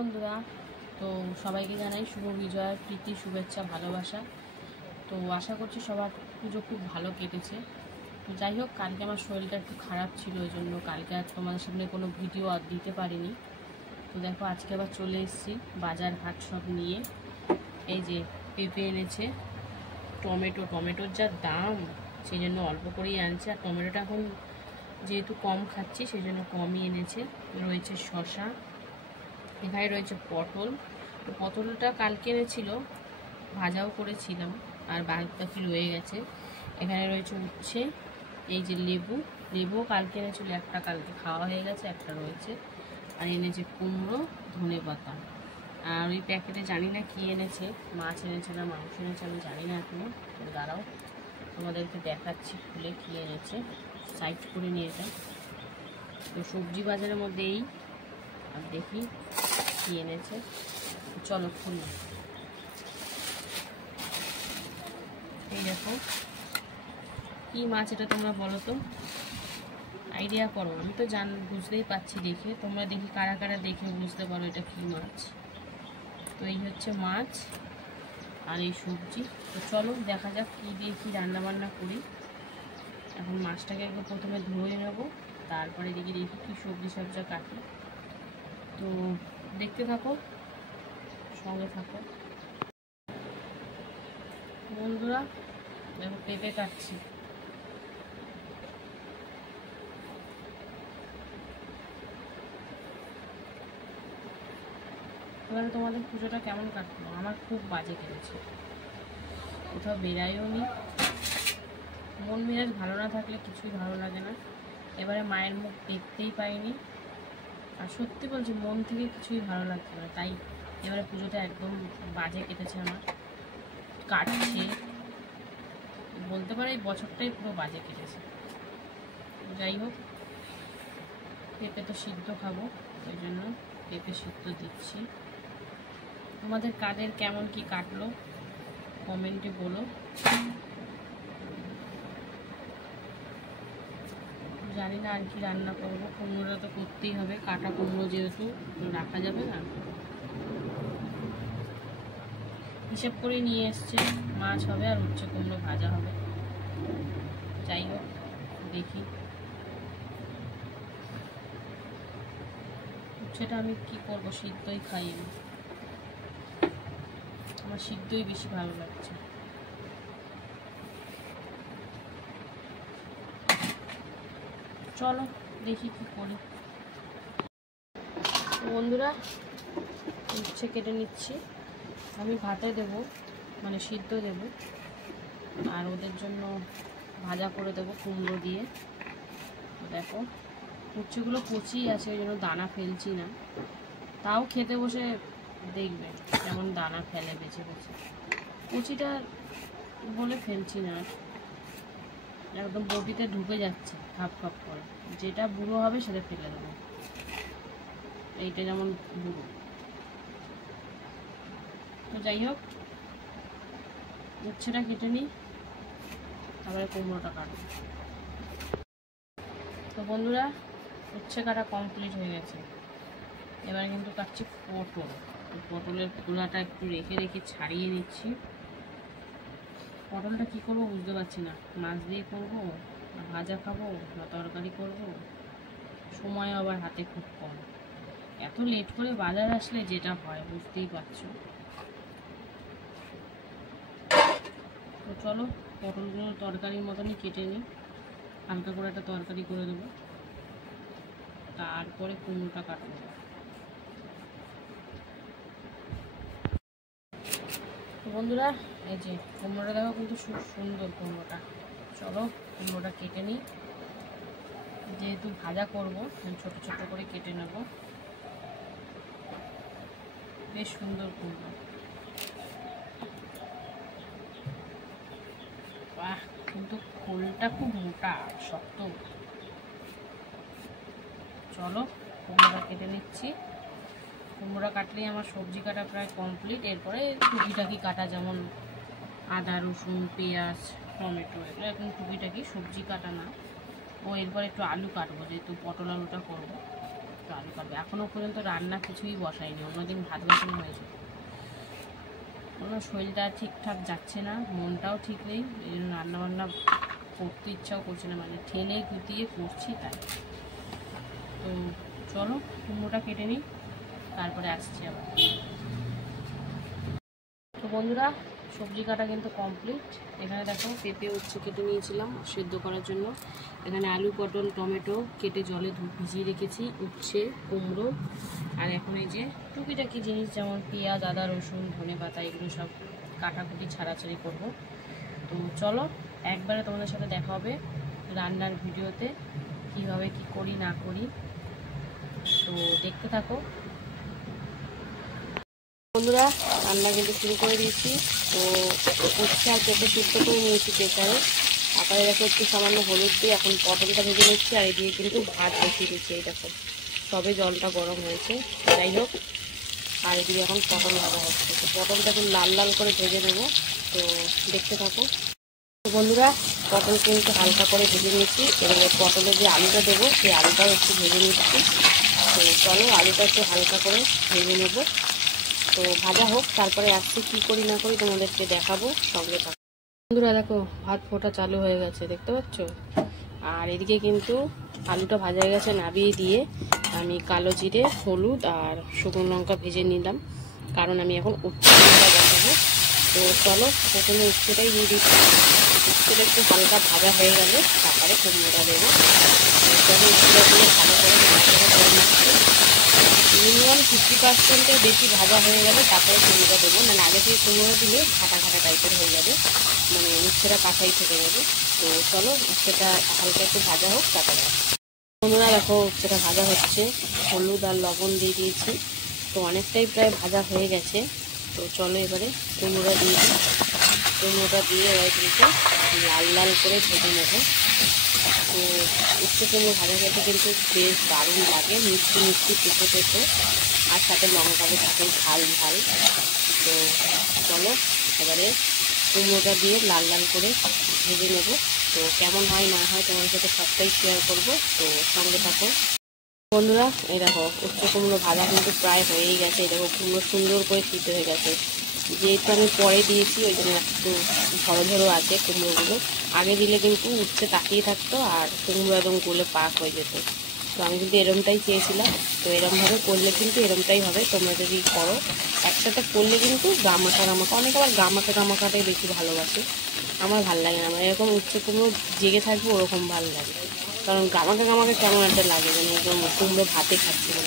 বন্ধুরা, তো সবাইকে জানাই শুভ বিজয়ার প্রীতি, শুভেচ্ছা, ভালোবাসা। তো আশা করছি সবার পুজো খুব ভালো কেটেছে। তো যাই হোক, কালকে আমার শরীরটা একটু খারাপ ছিল, ওই জন্য কালকে আর তোমাদের সামনে কোনো ভিডিও আর দিতে পারিনি। তো দেখো, আজকে আবার চলে এসেছি বাজার হাট সব নিয়ে। এই যে পেঁপে এনেছে, টমেটোর যা দাম, সেই জন্য অল্প করেই আনছে। আর টমেটোটা এখন যেহেতু কম খাচ্ছি, সেই জন্য কমই এনেছে। রয়েছে শসা, এখানে রয়েছে পটল। তো পটলটা কালকে এনেছিল, ভাজাও করেছিলাম, আর বাকি রয়ে গেছে। এখানে রয়েছে উচ্ছে, এই যে লেবুও কালকে এনেছিল, একটা কালকে খাওয়া হয়ে গেছে, একটা রয়েছে। আর এনেছে কুমড়ো, ধনেপাতা। আর ওই প্যাকেটে জানি না কি এনেছে, মাছ এনেছে না মাংস এনেছে আমি জানি না এখনো। তো দাঁড়াও, তোমাদেরকে দেখাচ্ছি খুলে কি এনেছে, সাইড করে নিয়ে যাই। তো সবজি বাজারের মধ্যে এই, আর দেখি কি এনেছে। চলো খুলি। এই দেখো কি মাছ এটা, তোমরা বলো তো, আইডিয়া করো। আমি তো বুঝতেই পারছি দেখে, তোমরা দেখি কারা কারা দেখে বুঝতে পারো এটা কি মাছ। তো এই হচ্ছে মাছ আর এই সবজি। তো চলো দেখা যাক কি দিয়ে কি রান্না বান্না করি। এখন মাছটাকে একটু প্রথমে ধুয়ে নেব, তারপরে দেখি কি সবজি সবজি কাটি। তো দেখতে থাকো, সঙ্গে থাকো বন্ধুরা। দেখো পেঁপে কাটছি। এবারে তোমাদের পুজোটা কেমন কাটলো? আমার খুব বাজে কেটেছে, কোথাও বেরাইও নি। মন মেজাজ ভালো না থাকলে কিছুই ভালো লাগে না। এবারে মায়ের মুখ দেখতেই পাইনি, আর সত্যি বলছি মন থেকে কিছুই ভালো লাগছে না। তাই এবারে পুজোটা একদম বাজে কেটেছে আমার, কাটছে বলতে পারো এই বছরটাই পুরো বাজে কেটেছে। যাই হোক, পেঁপে তো সিদ্ধ খাবো, ওই জন্য পেঁপে সিদ্ধ দিচ্ছি। তোমাদের কাদের কেমন কি কাটলো কমেন্টে বলো। জানি না আর কি রান্না করবো, কুমড়োটা তো করতেই হবে, কাটা কুমড়ো যেহেতু রাখা যাবে না। হিসাব করে নিয়ে এসছে, মাছ হবে আর উচ্ছে কুমড়ো ভাজা হবে। যাই হোক দেখি, উচ্ছেটা আমি কি করব, সিদ্ধই খাই আমি, আমার সিদ্ধই বেশি ভালো লাগছে। চলো দেখি কি করি। বন্ধুরা, উচ্ছে কেটে নিচ্ছি, আমি ভাতে দেব, মানে সিদ্ধ দেব, আর ওদের জন্য ভাজা করে দেবো কুমড়ো দিয়ে। দেখো উচ্ছেগুলো কচি আছে, ওই জন্য দানা ফেলছি না, তাও খেতে বসে দেখবে কেমন দানা ফেলে বেছে বেছে। কচিটা বলে ফেলছি না, একদম বটিতে ঢুকে যাচ্ছে খাপ খাপ করে। যেটা বুড়ো হবে সেটা ফেলে দেবো, এইটা যেমন বুড়ো। তো যাই হোক, উচ্ছেটা কেটে নিই, তারপরে কুমড়োটা কাটবো। তো বন্ধুরা, উচ্ছে কাটা কমপ্লিট হয়ে গেছে। এবার কিন্তু কাটছি পটল। পটলের খোলাটা একটু রেখে রেখে ছাড়িয়ে নিচ্ছি। পটলটা কি করব বুঝতে পারছি না, মাছ দিয়ে করব না ভাজা খাবো না তরকারি করব, সময় আবার হাতে খুব কম। এত লেট করে বাজার আসলে যেটা হয় বুঝতেই পারছো। তো চলো পটলগুলো তরকারির মতনই কেটে নিই, হালকা করে একটা তরকারি করে দেবো, তারপরে কুমড়োটা কাটবো। বন্ধুরা, এই যে কুমড়োটা দেখো কিন্তু খুব সুন্দর কুমড়োটা। চলো কুমড়োটা কেটে নিই, যেহেতু ভাজা করব ছোট ছোট করে কেটে নেব। বেশ সুন্দর কুমড়ো, বাহ, কিন্তু খোলটা খুব মোটা শক্ত। চলো কুমড়োটা কেটে নিচ্ছি। কুমড়োটা কাটলেই আমার সবজি কাটা প্রায় কমপ্লিট। এরপরে টুকিটাকি কাটা, যেমন আদা রসুন পেঁয়াজ টমেটো, এগুলো এখন টুকিটাকি, সবজি কাটা না। ও এরপর একটু আলু কাটবো, যেহেতু পটল আলুটা করবো। একটু আলু কাটবো। এখনও পর্যন্ত রান্না কিছুই বসাইনি, অন্যদিন ভাত বসানো হয়েছে। কোনো শরীরটা ঠিকঠাক যাচ্ছে না, মনটাও ঠিক নেই, এই জন্য রান্নাবান্না করতে ইচ্ছাও করছে না, মানে ঠেলে গুটিয়ে করছি তাই। তো চলো কুমড়োটা কেটে নিই, তারপরে আসছি আবার। তো বন্ধুরা, সবজি কাটা কিন্তু কমপ্লিট। এখানে দেখো পেঁপে উচ্ছে কেটে নিয়েছিলাম সেদ্ধ করার জন্য। এখানে আলু, পটল, টমেটো কেটে জলে ভিজিয়ে রেখেছি, উচ্ছে, কুমড়ো, আর এখন এই যে টুকিটাকি জিনিস যেমন পেঁয়াজ, আদা, রসুন, ধনেপাতা এগুলো সব কাটাকুটি ছাড়াছাড়ি করব। তো চলো একবারে তোমাদের সাথে দেখা হবে রান্নার ভিডিওতে, কীভাবে কি করি না করি। তো দেখতে থাকো বন্ধুরা। রান্না কিন্তু শুরু করে দিয়েছি। তো উচ্ছে আর পেঁপে সিদ্ধ করে নিয়েছি প্রেসারে। তারপরে দেখো একটু সামান্য হলুদ দিয়ে এখন পটলটা ভেজে নিচ্ছি, আর এদিকে কিন্তু ভাত বসিয়ে দিচ্ছি। এই দেখো সবে জলটা গরম হয়েছে, যাই হোক। আর এদিকে এখন পটল ভাজা হচ্ছে। তো পটলটা একটু লাল লাল করে ভেজে নেবো, তো দেখতে থাকো। তো বন্ধুরা, পটল কিন্তু হালকা করে ভেজে নিয়েছি। এবারে পটলে যে আলুটা দেবো সেই আলুটাও একটু ভেজে নিচ্ছি। তো চলো আলুটা একটু হালকা করে ভেজে নেবো। তো ভাজা হোক, তারপরে আসছি কী করি না করি তোমাদেরকে দেখাবো, সঙ্গে থাকো। বন্ধুরা দেখো ভাত ফোটা চালু হয়ে গেছে, দেখতে পাচ্ছ। আর এদিকে কিন্তু আলুটা ভাজা হয়ে গেছে, নাবিয়ে দিয়ে আমি কালো জিরে, হলুদ আর শুকনো লঙ্কা ভেজে নিলাম, কারণ আমি এখন উচ্ছেটা বসাবো। তো চলো প্রথমে উচ্ছেটাই দিয়ে দিচ্ছি। উচ্ছেটা একটু হালকা ভাজা হয়ে গেলে তারপরে কুমড়োটা দেবো। চলো উচ্ছেটা দিয়ে ভালো করে নাড়াচাড়া করে নিচ্ছি। মিনিমাম 50%-এর বেশি ভাজা হয়ে গেলে তারপরে কুমড়োটা দেবো, মানে আগে থেকে কুমড়ো দিলে ঘাটা ঘাটা টাইপের হয়ে যাবে, মানে উচ্ছেটা কাঁচাই থেকে যাবে। তো চলো উচ্ছেটা হালকা একটু ভাজা হোক, তারপরে বন্ধুরা দেখো উচ্ছেটা ভাজা হচ্ছে, হলুদ আর লবণ দিয়ে দিয়েছি। তো অনেকটাই প্রায় ভাজা হয়ে গেছে। তো চলো এবারে কুমড়োটা দিয়ে দিই। কুমড়োটা দিয়ে এবারে কিন্তু লাল লাল করে ভেজে নেবো। তো উচ্ছে কুমড়ো ভাজা খেতে কিন্তু বেশ দারুণ লাগে, মিষ্টি মিষ্টি পেঁপে পেঁপে, আর সাথে লঙ্কাও থাকে ঝাল ঝাল। তো চলো এবারে কুমড়োটা দিয়ে লাল লাল করে ভেজে নেব। তো কেমন হয় না হয় তোমাদের সাথে সবটাই শেয়ার করবো, তো সঙ্গে থাকো বন্ধুরা। এই দেখো উচ্ছে কুমড়ো ভাজা কিন্তু প্রায় হয়েই গেছে। এই দেখো কুমড়ো সুন্দর করে সিদ্ধ হয়ে গেছে। যেহেতু আমি পরে দিয়েছি ওই জন্য একটু ঝড়ো ঝড়ো আছে কুমড়োগুলো। আগে দিলে কিন্তু উচ্ছে তাকিয়ে থাকতো আর কুমড়ো একদম গলে পাক হয়ে যেত। তো আমি কিন্তু এরমটাই চেয়েছিলাম। তো এরমভাবে করলে কিন্তু এরমটাই হবে। তোমরা যদি করো একসাথে করলে কিন্তু গামাখা গামাখা, অনেকে আবার গামাখা গামাখাটাই বেশি ভালোবাসে, আমার ভালো লাগে না। আমার এরকম উচ্ছে কুমড়ো জেগে থাকবে ওরকম ভালো লাগে, কারণ গামাখা গামাখা কেমন একটা লাগে, যেন একদম কুমড়ো ভাতে খাচ্ছিল।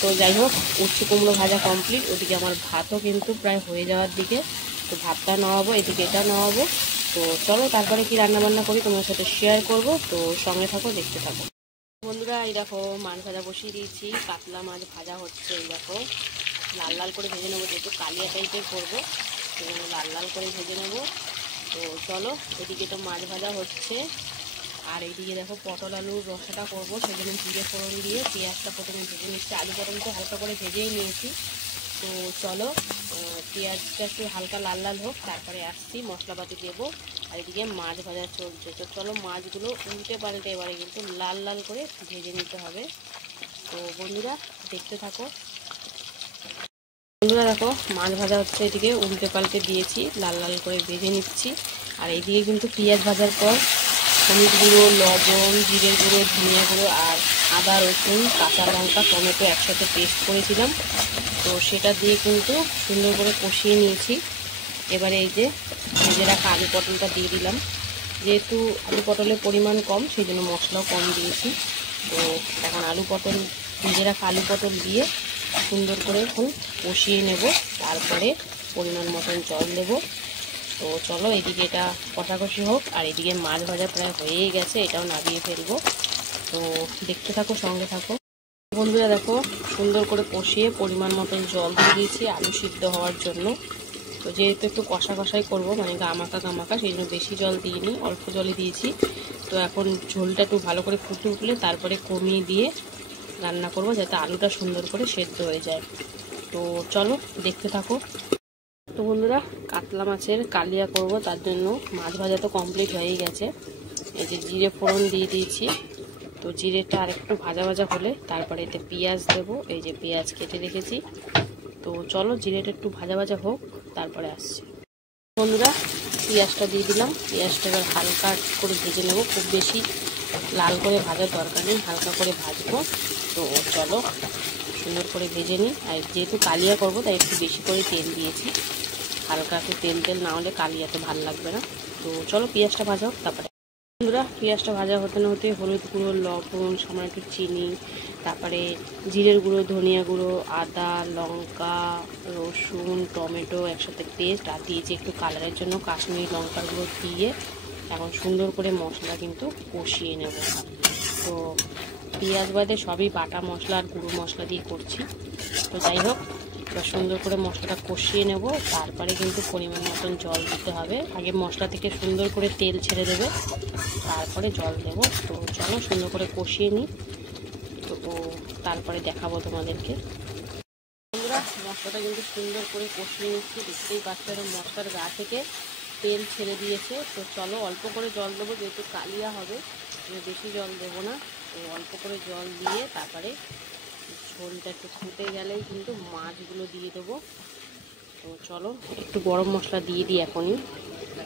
তো যাই হোক উচ্ছে কুমড়ো ভাজা কমপ্লিট। ওদিকে আমার ভাতও কিন্তু প্রায় হয়ে যাওয়ার দিকে। তো ভাতটা নামাবো, এদিকে এটা নামাবো। তো চলো তারপরে কি রান্না বান্না করি তোমার সাথে শেয়ার করব, তো সঙ্গে থাকো, দেখতে থাকো বন্ধুরা। এই দেখো মাছ ভাজা বসিয়ে দিয়েছি, কাতলা মাছ ভাজা হচ্ছে। এই দেখো লাল লাল করে ভেজে নেবো, যেহেতু কালিয়া টাইপের করবো সেজন্য লাল লাল করে ভেজে নেবো। তো চলো এদিকে তো মাছ ভাজা হচ্ছে, আর এইদিকে দেখো পটল আলুর রসাটা করবো, সেজন্য জিরে ফোড়ন দিয়ে পেঁয়াজটা প্রথমে ভেজে নিচ্ছি। আলু পটল তো হালকা করে ভেজেই নিয়েছি। তো চলো পেঁয়াজটা একটু হালকা লাল লাল হোক, তারপরে আসছি মশলাপাতি দেবো। আর এদিকে মাছ ভাজা চলছে। তো চলো মাছগুলো উল্টে পাল্টে এবারে কিন্তু লাল লাল করে ভেজে নিতে হবে। তো বন্ধুরা দেখতে থাকো। বন্ধুরা দেখো মাছ ভাজা হচ্ছে, এদিকে উল্টে পাল্টে দিয়েছি, লাল লাল করে ভেজে নিচ্ছি। আর এইদিকে কিন্তু পেঁয়াজ ভাজার পর হলুদ গুঁড়ো, লবণ, জিরে গুঁড়ো, ধনিয়া গুঁড়ো আর আদা, রসুন, কাঁচা লঙ্কা, টমেটো একসাথে পেস্ট করেছিলাম। তো সেটা দিয়ে কিন্তু সুন্দর করে কষিয়ে নিয়েছি। এবারে এই যে ভেজে রাখা আলু পটলটা দিয়ে দিলাম। যেহেতু আলু পটলের পরিমাণ কম সেই জন্য মশলাও কম দিয়েছি। তো এখন আলু পটল ভেজে রাখা আলু পটল দিয়ে সুন্দর করে এখন কষিয়ে নেব, তারপরে পরিমাণ মতন জল দেবো। তো চলো এদিকে এটা কষাকষি হোক, আর এদিকে মাছ ভাজা প্রায় হয়েই গেছে, এটাও নামিয়ে ফেলবো। তো দেখতে থাকো, সঙ্গে থাকো বন্ধুরা। দেখো সুন্দর করে কষিয়ে পরিমাণ মতন জল দিয়ে দিয়েছি আলু সিদ্ধ হওয়ার জন্য। তো যেহেতু একটু কষা কষাই করবো, মানে গামাকা গামাকা, সেই জন্য বেশি জল দিইনি, অল্প জলে দিয়েছি। তো এখন ঝোলটা একটু ভালো করে ফুটে উঠলে তারপরে কমিয়ে দিয়ে রান্না করব, যাতে আলুটা সুন্দর করে সেদ্ধ হয়ে যায়। তো চলো দেখতে থাকো। তো বন্ধুরা কাতলা মাছের কালিয়া করব, তার জন্য মাছ ভাজা তো কমপ্লিট হয়েই গেছে। এই যে জিরে ফোড়ন দিয়ে দিয়েছি, তো জিরেটা আর একটু ভাজা ভাজা হলে তারপরে এতে পেঁয়াজ দেবো, এই যে পেঁয়াজ কেটে রেখেছি। তো চলো জিরেটা একটু ভাজা ভাজা হোক, তারপরে আসছি। বন্ধুরা পেঁয়াজটা দিয়ে দিলাম, পেঁয়াজটা এবার হালকা করে ভেজে নেব, খুব বেশি লাল করে ভাজার দরকার নেই, হালকা করে ভাজবো। তো চলো সুন্দর করে ভেজে নিই। আর যেহেতু কালিয়া করবো তাই একটু বেশি করে তেল দিয়েছি, হালকা একটু তেল না হলে কালিয়াতে ভালো লাগবে না। তো চলো পেঁয়াজটা ভাজা হোক তারপরে। বন্ধুরা পেঁয়াজটা ভাজা হতে না হতে হলুদ গুঁড়ো, লবণ, সামান্য একটু চিনি, তারপরে জিরের গুঁড়ো, ধনিয়া গুঁড়ো, আদা, লঙ্কা, রসুন, টমেটো একসাথে পেস্ট, আর দিয়েছি একটু কালারের জন্য কাশ্মীরি লঙ্কার গুঁড়ো দিয়ে এখন সুন্দর করে মশলা কিন্তু কষিয়ে নেব। তো পেঁয়াজ বাদে সবই বাটা মশলা আর গুঁড়ো মশলা দিয়ে করছি। তো যাই হোক এবার সুন্দর করে মশলাটা কষিয়ে নেব, তারপরে কিন্তু পরিমাণ মতন জল দিতে হবে। আগে মশলা থেকে সুন্দর করে তেল ছেড়ে দেবে, তারপরে জল দেবো। তো চলো সুন্দর করে কষিয়ে নিই, তো তারপরে দেখাবো তোমাদেরকে। বন্ধুরা মশলাটা কিন্তু সুন্দর করে কষিয়ে নিচ্ছি, দেখতেই পাচ্ছি মশলার গা থেকে তেল ছেড়ে দিয়েছে। তো চলো অল্প করে জল দেবো, যেহেতু কালিয়া হবে, বেশি জল দেবো না। তো অল্প করে জল দিয়ে তারপরে ঝোলটা একটু ফুটে গেলেই কিন্তু মাছগুলো দিয়ে দেবো। তো চলো একটু গরম মশলা দিয়ে দিই এখনই।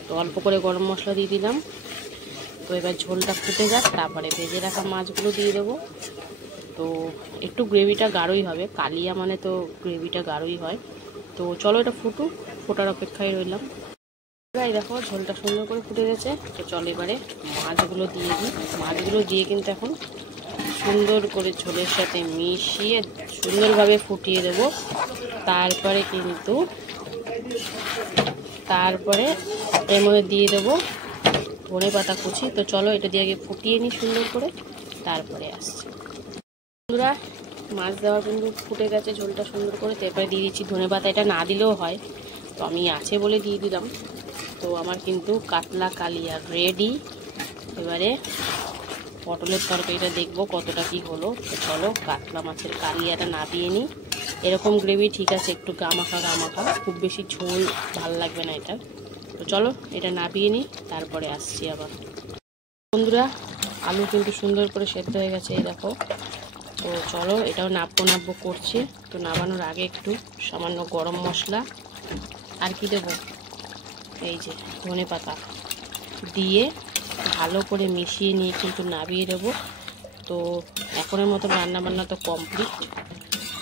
তো অল্প করে গরম মশলা দিয়ে দিলাম। তো এবার ঝোলটা ফুটে যাক, তারপরে ভেজে রাখা মাছগুলো দিয়ে দেবো। তো একটু গ্রেভিটা গাঢ়ই হবে, কালিয়া মানে তো গ্রেভিটা গাঢ়ই হয়। তো চলো এটা ফোটার অপেক্ষায় রইলাম। এই দেখো ঝোলটা সুন্দর করে ফুটে গেছে। তো চলো এবারে মাছগুলো দিয়ে দিই। মাছগুলো দিয়ে কিন্তু এখন সুন্দর করে ঝোলের সাথে মিশিয়ে সুন্দরভাবে ফুটিয়ে দেব। তারপরে এর মধ্যে দিয়ে দেবো ধনেপাতা কুচি। তো চলো এটা দিয়ে আগে ফুটিয়ে নিই সুন্দর করে, তারপরে আসছি। বন্ধুরা মাছ দেওয়া কিন্তু ফুটে গেছে ঝোলটা সুন্দর করে, তারপরে দিয়ে দিচ্ছি ধনেপাতা। এটা না দিলেও হয়, তো আমি আছে বলে দিয়ে দিলাম। তো আমার কিন্তু কাতলা কালিয়া রেডি। এবারে পটলের তরকারিটা দেখবো কতটা কি হলো। তো চলো কাতলা মাছের কালিয়াটা নাবিয়ে নিই। এরকম গ্রেভি ঠিক আছে, একটু গামাখা, খুব বেশি ঝোল ভাল লাগবে না এটা। তো চলো এটা নাবিয়ে নিই, তারপরে আসছি আবার। বন্ধুরা আলু কিন্তু সুন্দর করে সেদ্ধ হয়ে গেছে, এই দেখো। তো চলো এটাও নাববো করছি। তো নাবানোর আগে একটু সামান্য গরম মশলা আর কি দেবো, এই যে ধনেপাতা দিয়ে ভালো করে মিশিয়ে নিয়ে কিন্তু নাবিয়ে দেবো। তো এখনের মতো রান্নাবান্না তো কমপ্লিট।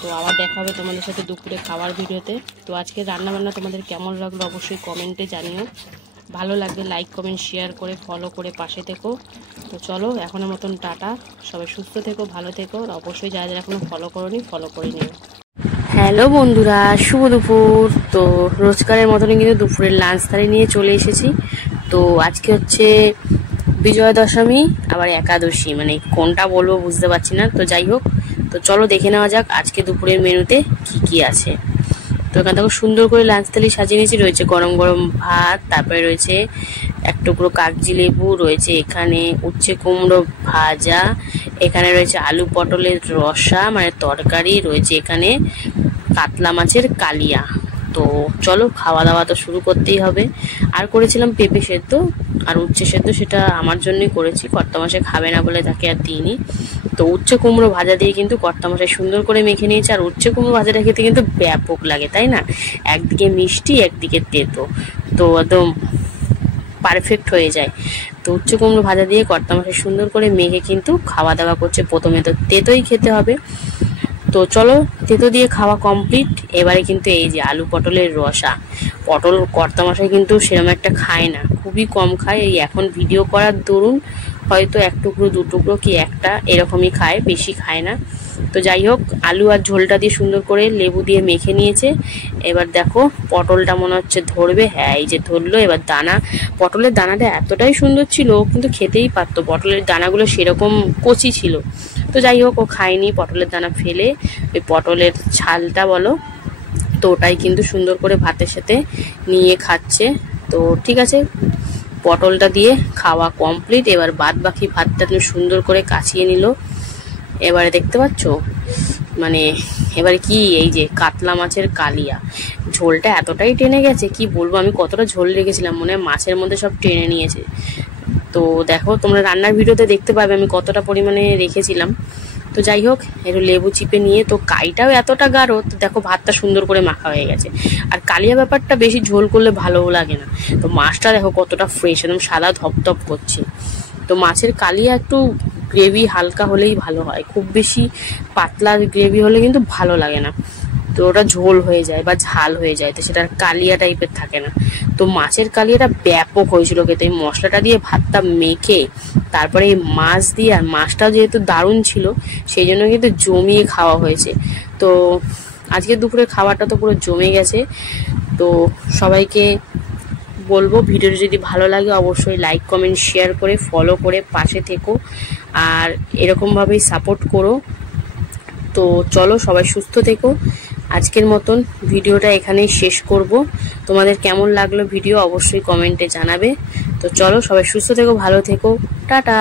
তো আবার দেখা হবে তোমাদের সাথে দুপুরে খাওয়ার ভিডিওতে। তো আজকে রান্নাবান্না তোমাদের কেমন লাগলো অবশ্যই কমেন্টে জানিও। ভালো লাগলে লাইক, কমেন্ট, শেয়ার করে ফলো করে পাশে থেকো। তো চলো এখনের মতন টাটা, সবাই সুস্থ থেকো, ভালো থেকো। অবশ্যই যারা যারা এখনো ফলো করোনি ফলো করে নিও। হ্যালো বন্ধুরা, শুভ দুপুর। তো রোজকারের মতনই কিন্তু দুপুরের লাঞ্চ থালি নিয়ে চলে এসেছি। তো আজকে হচ্ছে বিজয়া দশমী আবার একাদশী, মানে কোনটা বলবো বুঝতে পারছি না। তো যাই হোক, তো চলো দেখে নেওয়া যাক আজকে দুপুরের মেনুতে কি কি আছে। তো এখান থেকে সুন্দর করে লাঞ্চ থালি সাজিয়ে নিয়েছি। রয়েছে গরম গরম ভাত, তারপরে রয়েছে এক টুকরো কাগজি লেবু, রয়েছে এখানে উচ্ছে কুমড়ো ভাজা, এখানে রয়েছে আলু পটলের রসা মানে তরকারি, রয়েছে এখানে কাতলা মাছের কালিয়া। তো চলো খাওয়া দাওয়া তো শুরু করতেই হবে। আর করেছিলাম পেঁপে সেদ্ধ আর উচ্ছে সেদ্ধ, সেটা আমার জন্যই করেছি, কর্তামশাই খাবে না বলে তাকে আর দিইনি। তো উচ্ছে কুমড়ো ভাজা দিয়ে কিন্তু কর্তামশাই সুন্দর করে মেখে নিয়েছে। আর উচ্ছে কুমড়ো ভাজাটা খেতে কিন্তু ব্যাপক লাগে, তাই না? একদিকে মিষ্টি একদিকে তেতো, তো একদম পারফেক্ট হয়ে যায়। তো উচ্ছে কুমড়ো ভাজা দিয়ে কর্তামশাই সুন্দর করে মেখে কিন্তু খাওয়া দাওয়া করছে। প্রথমে তো তেতোই খেতে হবে। তো চলো তেতো দিয়ে খাওয়া কমপ্লিট। এবারে কিন্তু এই যে আলু পটলের রসা। পটল কর্তামশাই কিন্তু সেরকম একটা খায় না, খুবই কম খায়। এই এখন ভিডিও করার দরুন হয়তো এক টুকরো দু টুকরো কি একটা এরকমই খায়, বেশি খায় না। তো যাই হোক আলু আর ঝোলটা দিয়ে সুন্দর করে লেবু দিয়ে মেখে নিয়েছে। এবার দেখো পটলটা মনে হচ্ছে ধরবে, হ্যাঁ এই যে ধরলো। এবার পটলের দানাটা এতটাই সুন্দর ছিল, কিন্তু খেতেই পারতো। পটলের দানাগুলো সেরকম কচি ছিল। তো যাই হোক ও খায়নি, পটলের দানা ফেলে ওই পটলের ছালটা বলো, তো ওটাই কিন্তু সুন্দর করে ভাতের সাথে নিয়ে খাচ্ছে। তো ঠিক আছে, পটলটা দিয়ে খাওয়া কমপ্লিট। এবার বাদ বাকি ভাতটা সুন্দর করে কাচিয়ে নিল। এবারে দেখতে পাচ্ছ মানে এবারে কি, এই যে কাতলা মাছের কালিয়া, ঝোলটা এতটাই টেনে গেছে কি বলবো। আমি কতটা ঝোল রেখেছিলাম, মনে হয় মাছের মধ্যে সব টেনে নিয়েছে। তো দেখো তোমরা রান্নার ভিডিওতে দেখতে পাবে আমি কতটা পরিমাণে রেখেছিলাম। তো যাই হোক, একটু লেবু চিপে নিয়ে, তো কাইটাও এতটা গাঢ়, তো দেখো ভাতটা সুন্দর করে মাখা হয়ে গেছে। আর কালিয়া ব্যাপারটা বেশি ঝোল করলে ভালোও লাগে না। তো মাছটা দেখো কতটা ফ্রেশ, একদম সাদা ধপধপ করছে। তো মাছের কালিয়া একটু গ্রেভি হালকা হলেই ভালো হয়, খুব বেশি পাতলা গ্রেভি হলে কিন্তু ভালো লাগে না। তো ওটা ঝোল হয়ে যায় বা ঝাল হয়ে যায়, তো সেটা কালিয়া টাইপের থাকে না। তো মাছের কালিয়াটা ব্যাপক হয়েছিল খেতে। এই মশলাটা দিয়ে ভাতটা মেখে তারপরে এই মাছ দিয়ে, আর মাছটাও যেহেতু দারুণ ছিল সেই জন্য কিন্তু জমিয়ে খাওয়া হয়েছে। তো আজকে দুপুরে খাবারটা তো পুরো জমে গেছে। তো সবাইকে বলবো ভিডিওটি যদি ভালো লাগে অবশ্যই লাইক কমেন্ট শেয়ার করে ফলো করে পাশে থেকো, আর এরকমভাবেই সাপোর্ট করো। তো চলো সবাই সুস্থ থেকো। আজকের মতন ভিডিওটা এখানেই শেষ করব। তোমাদের কেমন লাগলো ভিডিও অবশ্যই কমেন্টে জানাবে। তো চলো সবাই সুস্থ থেকো, ভালো থেকো, টাটা।